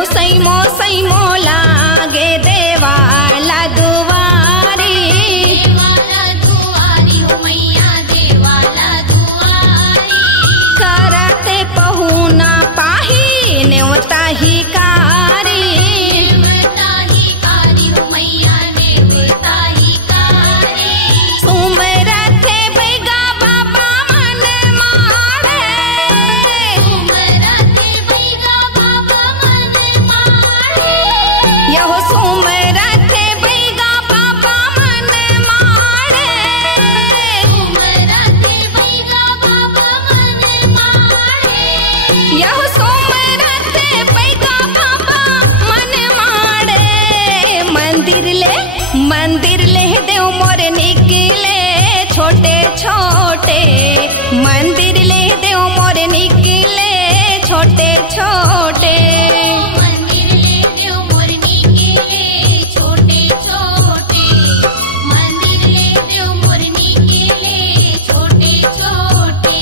यहो सैमो सैमो लागे देवाला दुआरी, देवाला दुआरी हो मैया देवाला दुआरी। करते पहुना पाही नेवता ही कारी, नेवता ही कारी हो मैया नेवता ही कारी। सुमरथे बैगा बाबा मन मारे, सुमरथे बैगा बाबा मन मारे। यहो सुमरथे बैगा बाबा मन मारे, सुमरथे बैगा बाबा मन मारे। यहो सुमरथे बैगा बाबा मन मारे। मंदिर ले देव मोर निकले छोटे छोटे, मंदिर ले देव मोर निकले छोटे छोटे। मंदिर ले देव मोर निकले छोटे छोटे, मंदिर ले देव मोर निकले छोटे छोटे।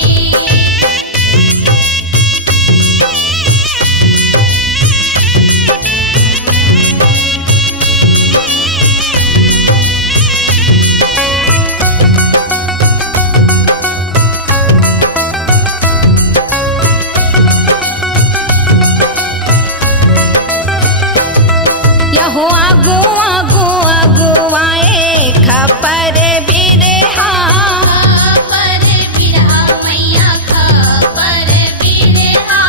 यहो आगू आगू आगू आए खपर बिरहा, खपर बिरहा मैया खपर बिरहा।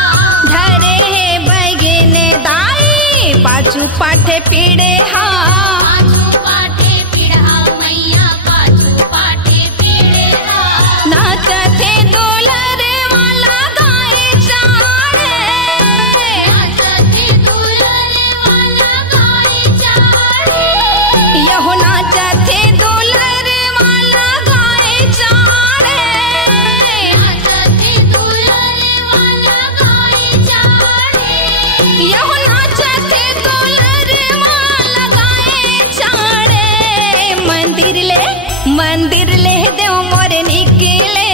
धरे है बैगन दाई पाछू पाठे पीड़े हा। पाछू पाठे पिढ़ा मैया पाछू पाठे पिढ़ा। नाचथे दुलर वाला गाए चाड़े, नाचथे दुलर वाला गाए चाड़े। यहो नाचथे दुलर वाला गाए चाड़े। नाचथे दुलर वाला गाए चाड़े। यहो नाचथे दुलर वाला गाए चाड़े। मंदिर ले देव मोर निकले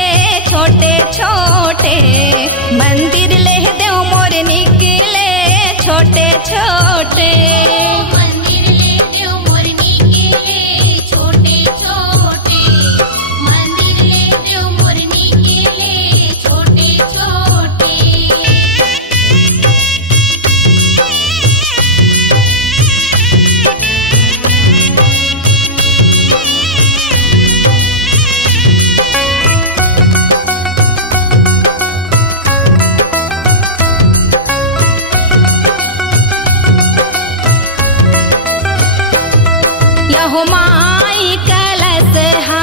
छोटे छोटे, मंदिर ले देव मोर निकले छोटे छोटे। मंदिर ले देव मोर निकले छोटे छोटे, मंदिर ले देव मोर निकले छोटे छोटे। यहो माई कलश हा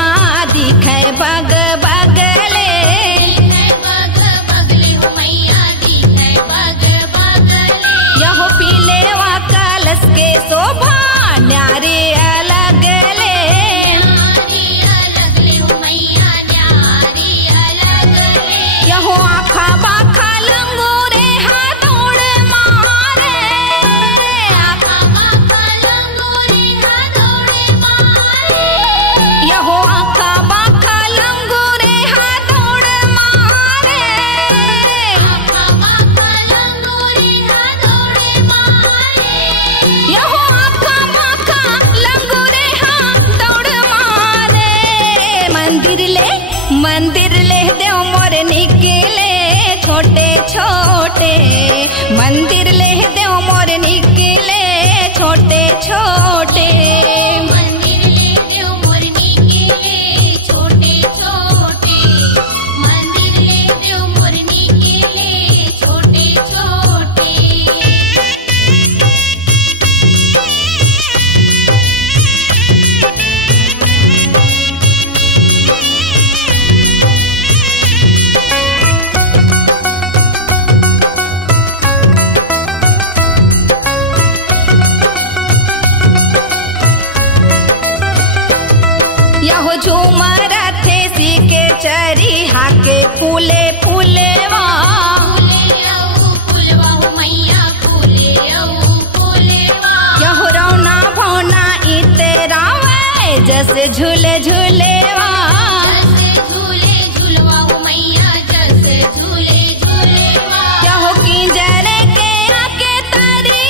दिखे बग बगले, दिखे बग बगले हो मैया दिखे बग बगले। यहो पीले वा कलश के शोभा न्यारे अलगले। न्यारी अलगले हो मैया न्यारी अलगले। यहो आखा बाखा लंगूरे हा दौड़ मारे, आखा बाखा लंगूरे हा दौड़े मारे। यहो आखा बाखा लंगूरे हा दौड़ मारे। आखा बाखा लंगूरे हा दौड़े मारे। यहो आखा बाखा लंगूरे हा दौड़ मारे। मंदिर ले देव मोर निकले छोटे छोटे, मंदिर ले देव मोर निकले छोटे छोटे। मंदिर ले देव मोर निकले छोटे छोटे, मंदिर ले देव मोर निकले छोटे छोटे। यहो झूमर थे सीके चरी हाके फूले फूलेवा, फूले औ फूलवा हो मैया फूले औ फूलेवा। यहो रौना भौना इतरावे जैसे झूले झूलेवा। जैसे झूले झूलवा हो मैया जैसे झूले झूलेवा। यहो किंजर के आके तरी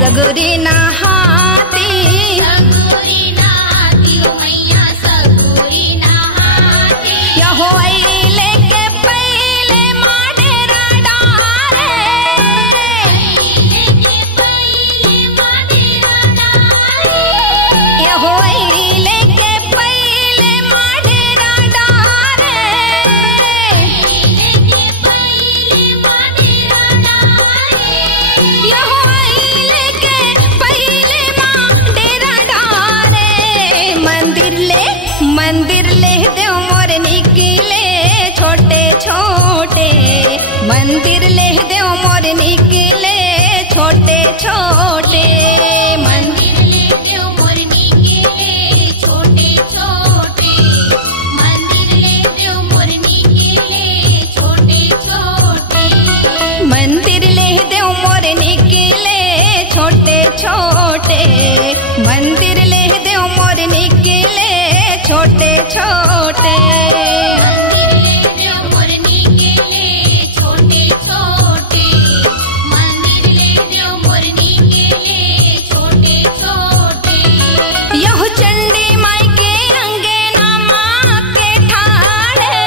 सगुरी नहाती, सगुरी नहाती हो मैया सगुरी नहाती। यहो अइले के पहिले माँ डेरा डारे, अइले के पहिले माँ डेरा डारे। यहो अइले के पहिले माँ डेरा डारे, अइले के पहिले माँ डेरा डारे। यहो अइले के पहिले माँ डेरा डारे। मंदिर ले देव मोर निकले छोटे छोटे, मंदिर ले देव मोर निकले छोटे छोटे। मंदिर ले देव मोर निकले छोटे छोटे, मंदिर ले देव मोर निकले छोटे छोटे। मंदिर ले देव मोर निकले छोटे छोटे, मंदिर ले देव मोर निकले छोटे छोटे। मंदिर ले देव मोर निकले छोटे छोटे, मंदिर ले देव मोर निकले छोटे छोटे। यह चंडी माई के अंगना माँ के ठाड़े,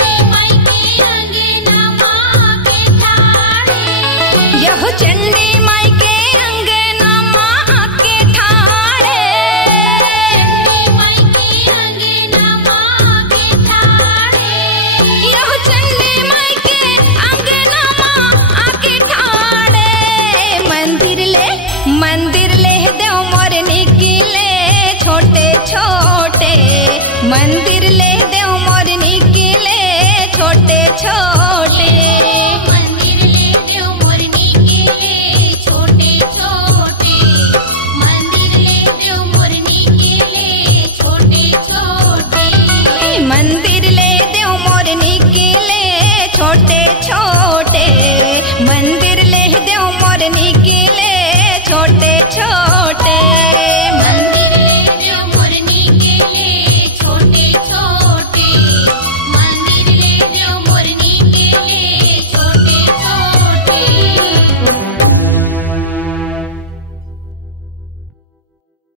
चंडी माई के अंगना माँ के ठाड़े। यह चंडी माई के अंगना माँ के ठाड़े। चंडी माई के अंगना माँ के ठाड़े। यह चंडी माई के अंगना माँ के ठाड़े। मंदिर ले देव मोर निकले छोटे छोटे, मंदिर ले देव मोर निकले छोटे छोटे।